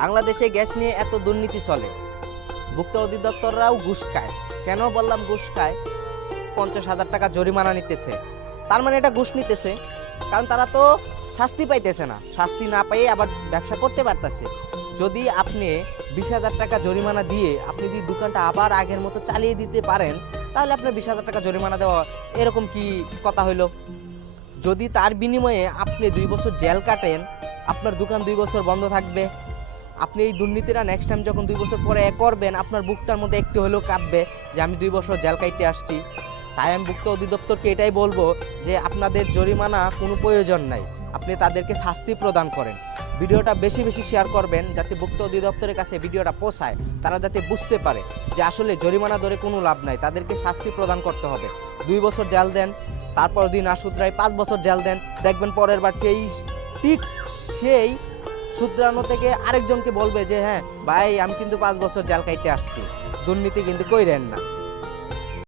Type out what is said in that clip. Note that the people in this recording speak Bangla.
বাংলাদেশে গ্যাস নিয়ে এত দুর্নীতি চলে, ভোক্তা অধিদপ্তররাও ঘুষ খায়। কেন বললাম ঘুষ খায়? 50,000 টাকা জরিমানা নিতেছে, তার মানে এটা ঘুষ নিতেছে, কারণ তারা তো শাস্তি পাইতেছে না, শাস্তি না পেয়ে আবার ব্যবসা করতে পারতেছে। যদি আপনি 20,000 টাকা জরিমানা দিয়ে আপনি যদি দোকানটা আবার আগের মতো চালিয়ে দিতে পারেন, তাহলে আপনার 20,000 টাকা জরিমানা দেওয়া এরকম কি কথা হইলো? যদি তার বিনিময়ে আপনি 2 বছর জেল কাটেন, আপনার দোকান 2 বছর বন্ধ থাকবে। আপনি এই দুর্নীতিটা নেক্সট টাইম যখন 2 বছর পরে করবেন, আপনার বুকটার মধ্যে একটু হলেও কাঁপবে যে আমি 2 বছর জেল কাটতে আসছি। তাই আমি ভোক্তা অধিদপ্তরকে এটাই বলবো যে আপনাদের জরিমানা কোনো প্রয়োজন নাই, আপনি তাদেরকে শাস্তি প্রদান করেন। ভিডিওটা বেশি বেশি শেয়ার করবেন যাতে ভোক্তা অধিদপ্তরের কাছে ভিডিওটা পৌঁছায়, তারা যাতে বুঝতে পারে যে আসলে জরিমানা ধরে কোনো লাভ নাই, তাদেরকে শাস্তি প্রদান করতে হবে। 2 বছর জেল দেন, তারপর দিন শুধরাই 5 বছর জেল দেন, দেখবেন পরের বার ঠিক সেই শুধরানো থেকে আরেকজনকে বলবে যে হ্যাঁ ভাই আমি কিন্তু 5 বছর জেল কাইতে আসছি। দুর্নীতি কিন্তু কইরেন না।